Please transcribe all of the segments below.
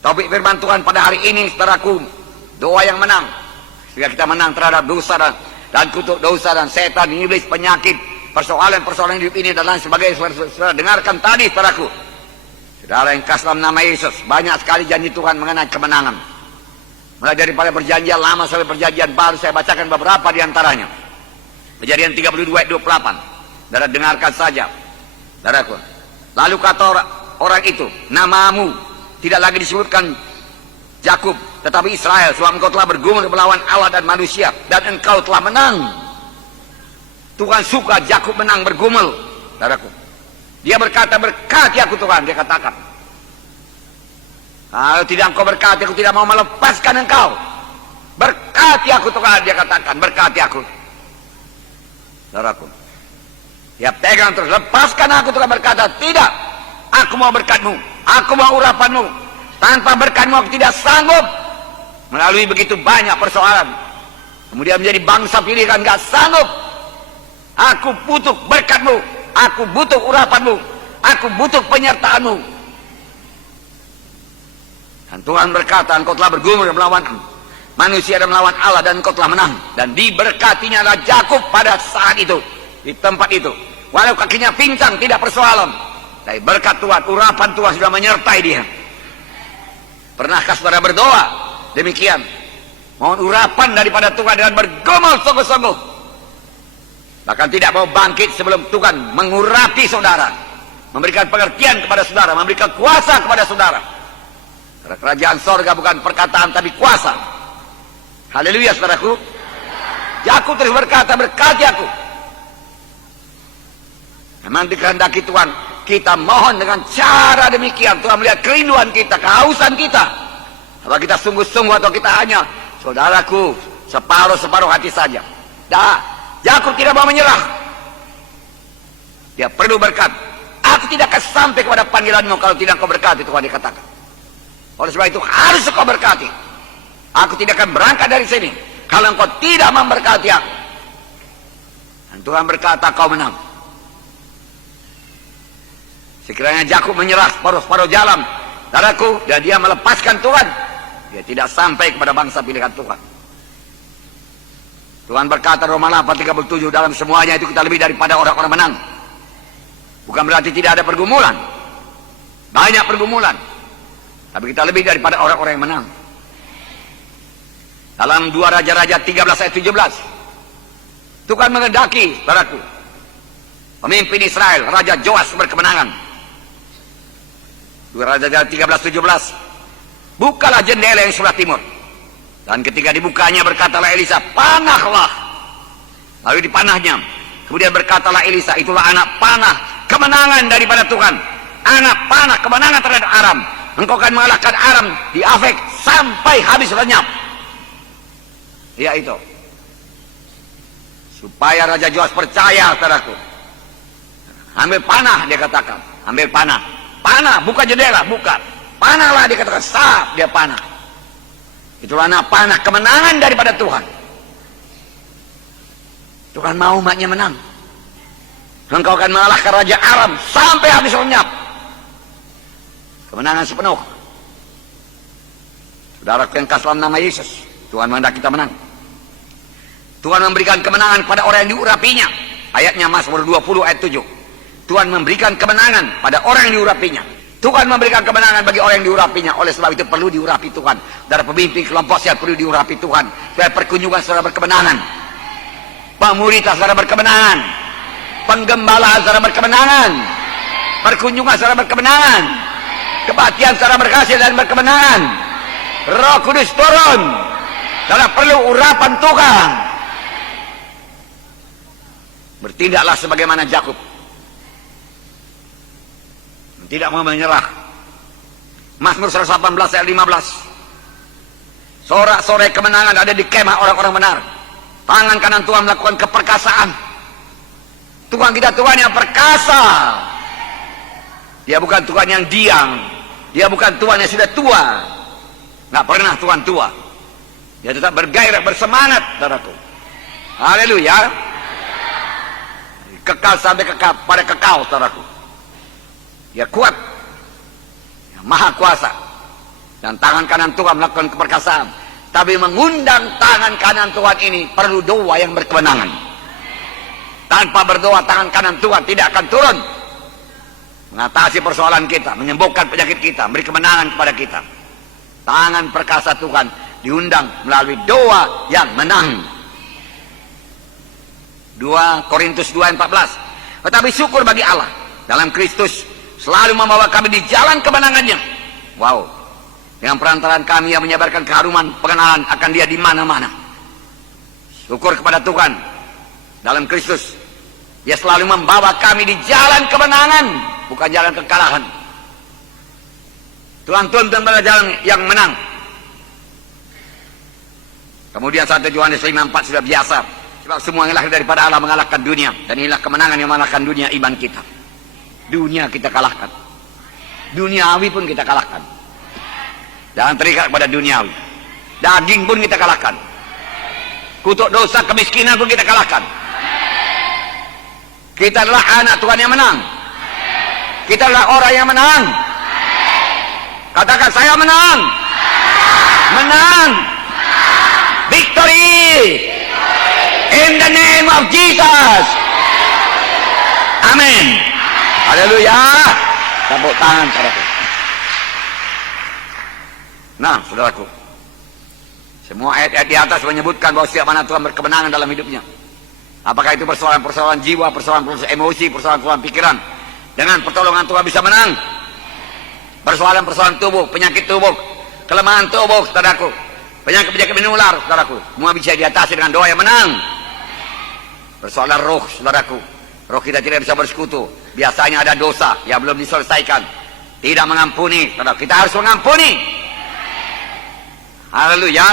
Topik firman Tuhan pada hari ini, saudaraku, doa yang menang. Sehingga kita menang terhadap dosa dan kutuk dosa dan setan, iblis, penyakit, persoalan-persoalan hidup ini dan lain sebagainya. Saudara dengarkan tadi, saudaraku. Saudara yang kasih dalam nama Yesus, banyak sekali janji Tuhan mengenai kemenangan. Mulai daripada perjanjian lama sampai perjanjian baru, saya bacakan beberapa di antaranya. Kejadian 32 ayat 28. Saudara dengarkan saja, saudaraku. Lalu kata orang itu, namamu tidak lagi disebutkan Yakub, tetapi Israel, sebab engkau telah bergumul melawan Allah dan manusia, dan engkau telah menang. Tuhan suka Yakub menang bergumul, saudaraku. Dia berkata, berkati aku Tuhan, dia katakan. Kalau tidak engkau berkati, aku tidak mau melepaskan engkau. Berkati aku Tuhan, dia katakan, berkati aku. Saudaraku, dia pegang terus, lepaskan aku Tuhan, berkata, tidak, aku mau berkatmu, aku mau urapanmu. Tanpa berkatmu aku tidak sanggup melalui begitu banyak persoalan. Kemudian menjadi bangsa pilihan, gak sanggup. Aku butuh berkatmu, aku butuh urapanmu, aku butuh penyertaanmu. Dan Tuhan berkata, engkau telah bergumul melawan manusia dan melawan Allah, dan engkau telah menang. Dan diberkatinya adalah Yakub pada saat itu, di tempat itu. Walau kakinya pincang, tidak persoalan. Tapi berkat Tuhan, urapan Tuhan sudah menyertai dia. Pernahkah saudara berdoa demikian? Mohon urapan daripada Tuhan dengan bergumul sungguh-sungguh. Bahkan tidak mau bangkit sebelum Tuhan mengurapi saudara, memberikan pengertian kepada saudara, memberikan kuasa kepada saudara. Karena kerajaan sorga bukan perkataan tapi kuasa. Haleluya, saudaraku. Yakub terus berkata, berkati aku. Memang dikehendaki Tuhan, kita mohon dengan cara demikian. Tuhan melihat kerinduan kita, kehausan kita. Apa kita sungguh-sungguh atau kita hanya, saudaraku, separuh-separuh hati saja. Yakub tidak mau menyerah. Dia perlu berkat. Aku tidak akan sampai kepada panggilanmu kalau tidak kau berkati, Tuhan dikatakan. Oleh sebab itu harus kau berkati. Aku tidak akan berangkat dari sini kalau engkau tidak memberkati aku. Dan Tuhan berkata, kau menang. Sekiranya Yakub menyerah separuh-separuh jalan, saudaraku, dan dia melepaskan Tuhan, dia tidak sampai kepada bangsa pilihan Tuhan. Tuhan berkata Roma 8:37, dalam semuanya itu kita lebih daripada orang-orang menang. Bukan berarti tidak ada pergumulan. Banyak pergumulan. Tapi kita lebih daripada orang-orang yang menang. Dalam 2 Raja-Raja 13 ayat 17, Tuhan mengendaki, saudaraku, pemimpin Israel, Raja Joas berkemenangan. 2 Raja-Raja 13:17, bukalah jendela yang sebelah timur. Dan ketika dibukanya berkatalah Elisa, panahlah. Lalu dipanahnya. Kemudian berkatalah Elisa, itulah anak panah kemenangan daripada Tuhan. Anak panah kemenangan terhadap Aram. Engkau akan mengalahkan Aram di Afek sampai habis lenyap. Ya itu. Supaya Raja Joas percaya, saudaraku. Ambil panah, dia katakan. Ambil panah. Panah, buka jendela, buka. Panahlah, dia katakan. Sap, dia panah. Itulah anak panah kemenangan daripada Tuhan. Tuhan mau umatnya menang. Engkau akan mengalahkan Raja Aram sampai habis lenyap. Kemenangan sepenuh. Saudara yang kasih dalam nama Yesus, Tuhan menghendaki kita menang. Tuhan memberikan kemenangan pada orang yang diurapinya. Ayatnya Mazmur 20 ayat 7. Tuhan memberikan kemenangan pada orang yang diurapinya. Tuhan memberikan kemenangan bagi orang yang diurapinya. Oleh sebab itu perlu diurapi Tuhan. Dari pemimpin kelompok saya perlu diurapi Tuhan. Supaya perkunjungan saudara berkemenangan. Pemuritan saudara berkemenangan. Penggembala saudara berkemenangan. Perkunjungan saudara berkemenangan. Kebaktian saudara berhasil dan berkemenangan. Roh Kudus turun. Saudara perlu urapan Tuhan. Bertindaklah sebagaimana Yakub. Tidak mau menyerah. Mazmur 118 ayat 15. Sorak-sorai kemenangan ada di kemah orang-orang benar. Tangan kanan Tuhan melakukan keperkasaan. Tuhan kita Tuhan yang perkasa. Dia bukan Tuhan yang diam. Dia bukan Tuhan yang sudah tua. Nggak pernah Tuhan tua. Dia tetap bergairah, bersemangat, saudaraku. Haleluya. Kekal sampai kekal, pada kekal, saudaraku. Dia kuat. Dia maha kuasa. Dan tangan kanan Tuhan melakukan keperkasaan. Tapi mengundang tangan kanan Tuhan ini perlu doa yang berkemenangan. Tanpa berdoa tangan kanan Tuhan tidak akan turun. Mengatasi persoalan kita, menyembuhkan penyakit kita, beri kemenangan kepada kita. Tangan perkasa Tuhan diundang melalui doa yang menang. 2 Korintus 2:14. Tetapi syukur bagi Allah dalam Kristus selalu membawa kami di jalan kemenangannya. Wow. Dengan perantaraan kami yang menyebarkan keharuman pengenalan akan Dia di mana-mana. Syukur kepada Tuhan dalam Kristus. Dia selalu membawa kami di jalan kemenangan, bukan jalan kekalahan. Tuhan tuntun pada jalan yang menang. Kemudian 1 Yohanes 5:4 sudah biasa. Sebab semua yang lahir daripada Allah mengalahkan dunia. Dan inilah kemenangan yang mengalahkan dunia, iman kita. Dunia kita kalahkan. Duniawi pun kita kalahkan. Jangan terikat kepada duniawi. Daging pun kita kalahkan. Kutuk dosa, kemiskinan pun kita kalahkan. Kita adalah anak Tuhan yang menang. Kita adalah orang yang menang. Katakan, saya menang. Menang. Victory. In the name of Jesus. Amin. Haleluya. Tepuk tangan saudaraku. Nah, saudaraku, semua ayat-ayat di atas menyebutkan bahwa setiap mana Tuhan berkemenangan dalam hidupnya. Apakah itu persoalan-persoalan jiwa, persoalan-persoalan emosi, persoalan-persoalan pikiran. Dengan pertolongan Tuhan bisa menang. Persoalan-persoalan tubuh, penyakit tubuh, kelemahan tubuh, saudaraku, penyakit-penyakit menular, saudaraku, semua bisa diatasi dengan doa yang menang. Persoalan roh, saudaraku, roh kita tidak bisa bersekutu. Biasanya ada dosa yang belum diselesaikan, tidak mengampuni, saudara. Kita harus mengampuni. Haleluya.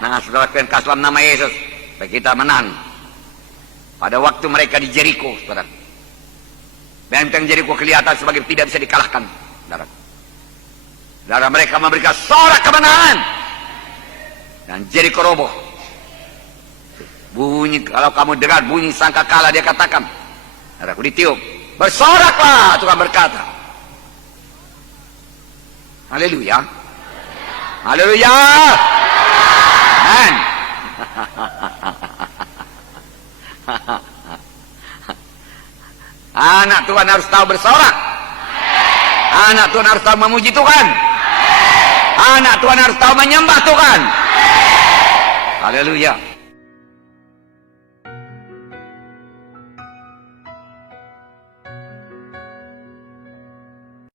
Nah, saudara, yang kasih dalam nama Yesus, baik kita menang. Pada waktu mereka di Jericho, saudara, benteng Jericho kelihatan sebagai tidak bisa dikalahkan, saudara. Saudara, mereka memberikan sorak kemenangan dan Jericho roboh. Bunyi, kalau kamu dengar bunyi sangkakala, dia katakan, saudaraku, ditiup, bersoraklah, Tuhan berkata. Haleluya. Haleluya. Amen. Anak Tuhan harus tahu bersorak. Anak Tuhan harus tahu memuji Tuhan. Anak Tuhan harus tahu menyembah Tuhan. Haleluya.